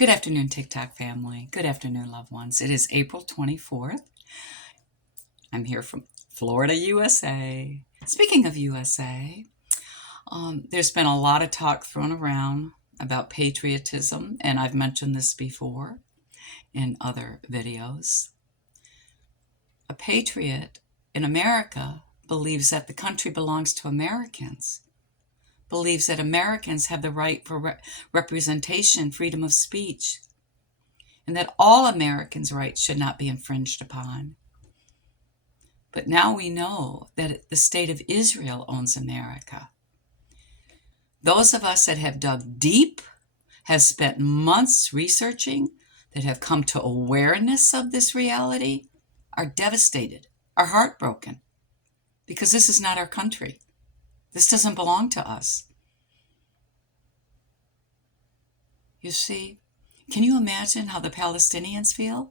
Good afternoon, TikTok family. Good afternoon, loved ones. It is April 24th. I'm here from Florida, USA. Speaking of USA, there's been a lot of talk thrown around about patriotism, and I've mentioned this before in other videos. A patriot in America believes that the country belongs to Americans, believes that Americans have the right for representation, freedom of speech, and that all Americans' rights should not be infringed upon. But now we know that the state of Israel owns America. Those of us that have dug deep, have spent months researching, that have come to awareness of this reality, are devastated, are heartbroken, because this is not our country. This doesn't belong to us. You see, can you imagine how the Palestinians feel?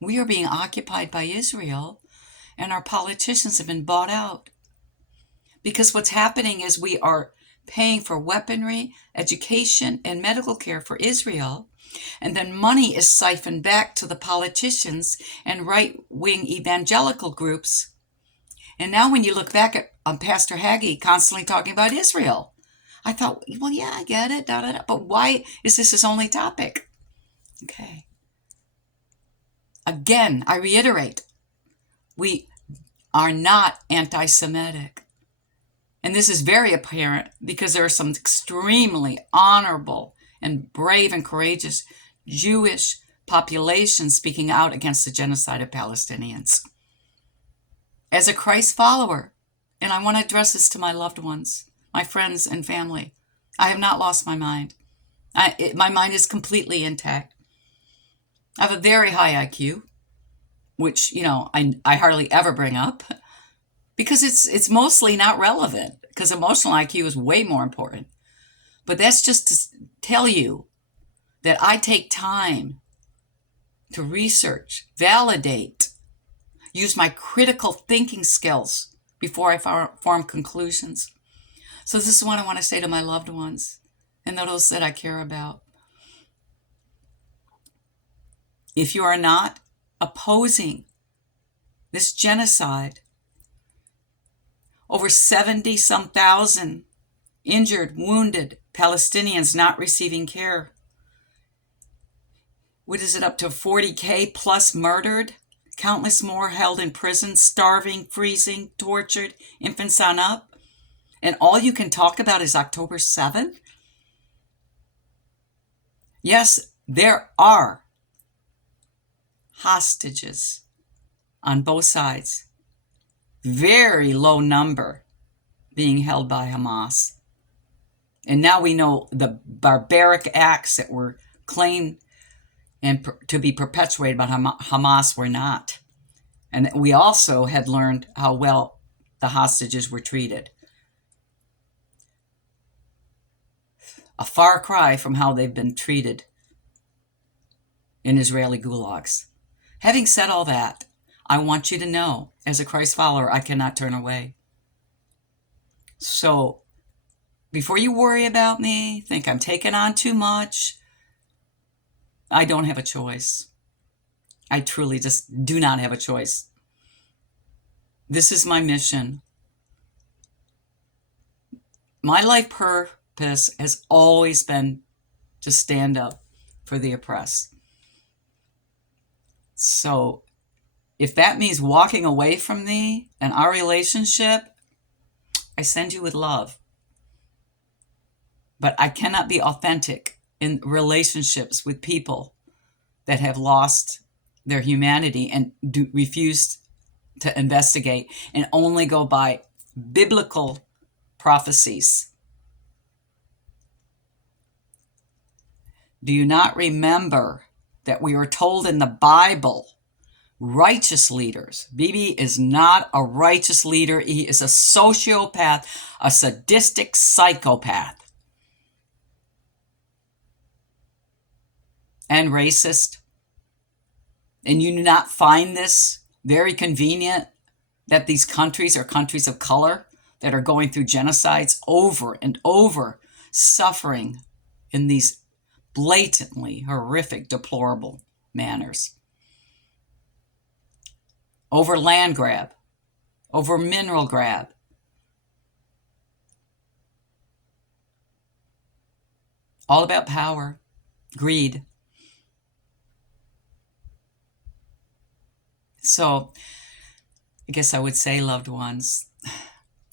We are being occupied by Israel, and our politicians have been bought out. Because what's happening is we are paying for weaponry, education, and medical care for Israel, and then money is siphoned back to the politicians and right-wing evangelical groups. And now when you look back at Pastor Hagee constantly talking about Israel, I thought, well, yeah, I get it, but why is this his only topic? Okay. Again, I reiterate, we are not anti-Semitic. And this is very apparent because there are some extremely honorable and brave and courageous Jewish populations speaking out against the genocide of Palestinians. As a Christ follower, and I want to address this to my loved ones, my friends and family, I have not lost my mind. My mind is completely intact. I have a very high IQ, which, I hardly ever bring up because it's mostly not relevant, because emotional IQ is way more important. But that's just to tell you that I take time to research, validate, use my critical thinking skills before I form conclusions. So this is what I want to say to my loved ones and those that I care about. If you are not opposing this genocide, over 70-some thousand injured, wounded Palestinians not receiving care. What is it, up to 40K plus murdered? Countless more held in prison, starving, freezing, tortured, infants on up. And all you can talk about is October 7th? Yes, there are hostages on both sides. Very low number being held by Hamas. And now we know the barbaric acts that were claimed and to be perpetuated by Hamas were not. And we also had learned how well the hostages were treated. A far cry from how they've been treated in Israeli gulags. Having said all that, I want you to know, as a Christ follower, I cannot turn away. So, before you worry about me, think I'm taking on too much, I don't have a choice. I truly just do not have a choice. This is my mission. My life purpose has always been to stand up for the oppressed. So, if that means walking away from me and our relationship, I send you with love. But I cannot be authentic in relationships with people that have lost their humanity and refuse to investigate and only go by biblical prophecies. Do you not remember that we were told in the Bible, righteous leaders? Bibi is not a righteous leader. He is a sociopath, a sadistic psychopath, and racist. And you do not find this very convenient that these countries are countries of color that are going through genocides over and over, suffering in these blatantly horrific, deplorable manners. Over land grab, over mineral grab. All about power, greed. So I guess I would say, loved ones,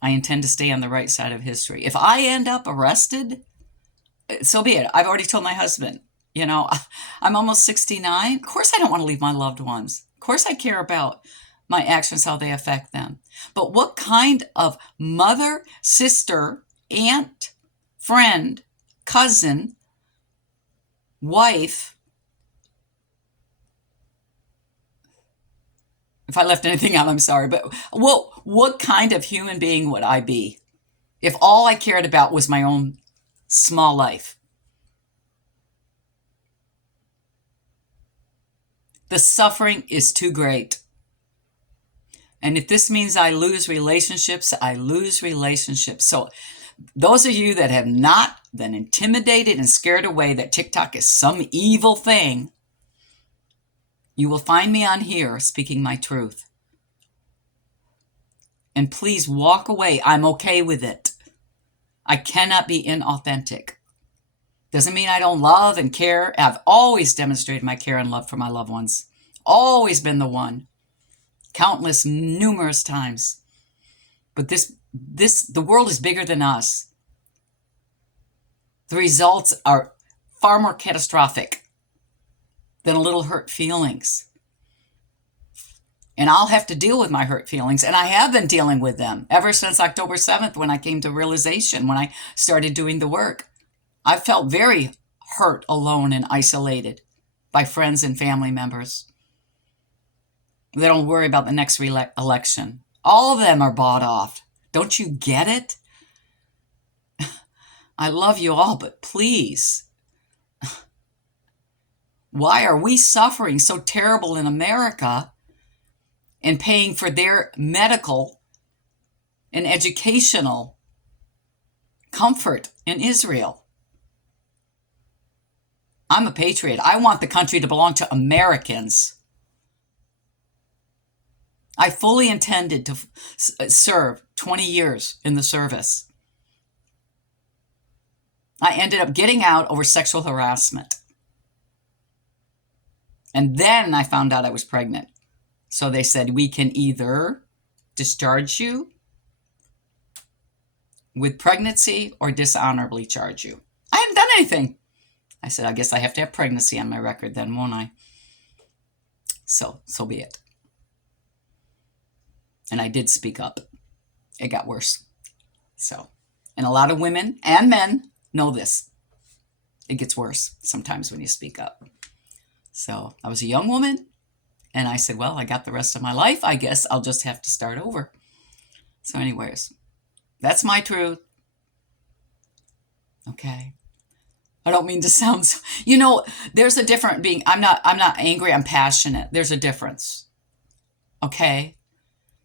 I intend to stay on the right side of history. If I end up arrested, so be it. I've already told my husband, I'm almost 69. Of course, I don't want to leave my loved ones. Of course, I care about my actions, how they affect them. But what kind of mother, sister, aunt, friend, cousin, wife, if I left anything out, I'm sorry, but what kind of human being would I be if all I cared about was my own small life? The suffering is too great. And if this means I lose relationships, I lose relationships. So those of you that have not been intimidated and scared away that TikTok is some evil thing, you will find me on here speaking my truth. And please walk away. I'm okay with it. I cannot be inauthentic. Doesn't mean I don't love and care. I've always demonstrated my care and love for my loved ones. Always been the one. Countless, numerous times. But the world is bigger than us. The results are far more catastrophic than a little hurt feelings. And I'll have to deal with my hurt feelings. And I have been dealing with them ever since October 7th when I came to realization, when I started doing the work. I felt very hurt, alone, and isolated by friends and family members. They don't worry about the next election. All of them are bought off. Don't you get it? I love you all, but please. Why are we suffering so terrible in America and paying for their medical and educational comfort in Israel? I'm a patriot. I want the country to belong to Americans. I fully intended to serve 20 years in the service. I ended up getting out over sexual harassment. And then I found out I was pregnant. So they said, we can either discharge you with pregnancy or dishonorably charge you. I hadn't done anything. I said, I guess I have to have pregnancy on my record then, won't I? So be it. And I did speak up. It got worse. And a lot of women and men know this. It gets worse sometimes when you speak up. So I was a young woman, and I said, well, I got the rest of my life. I guess I'll just have to start over. So anyways, that's my truth. Okay. I don't mean to sound, there's a different being. I'm not angry. I'm passionate. There's a difference. Okay.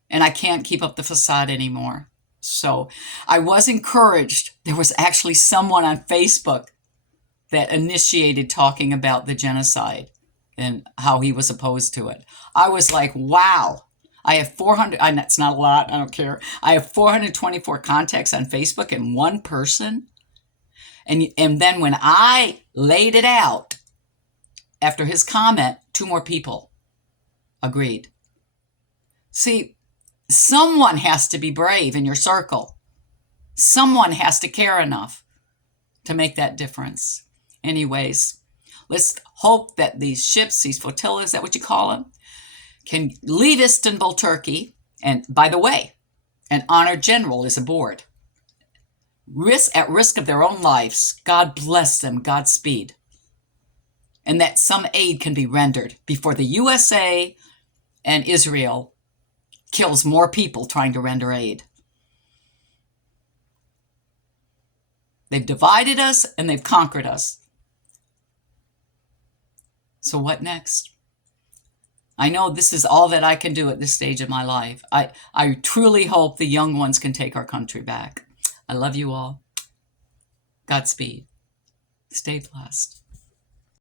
And I can't keep up the facade anymore. So I was encouraged. There was actually someone on Facebook that initiated talking about the genocide and how he was opposed to it. I was like, wow. I have 400, and that's not a lot. I don't care. I have 424 contacts on Facebook and one person. And then when I laid it out, after his comment, 2 more people agreed. See, someone has to be brave in your circle. Someone has to care enough to make that difference. Anyways, let's hope that these ships, these flotillas, is that what you call them, can leave Istanbul, Turkey. And by the way, an honored general is aboard. At risk of their own lives. God bless them. Godspeed. And that some aid can be rendered before the USA and Israel kills more people trying to render aid. They've divided us and they've conquered us. So what next? I know this is all that I can do at this stage of my life. I truly hope the young ones can take our country back. I love you all. Godspeed. Stay blessed.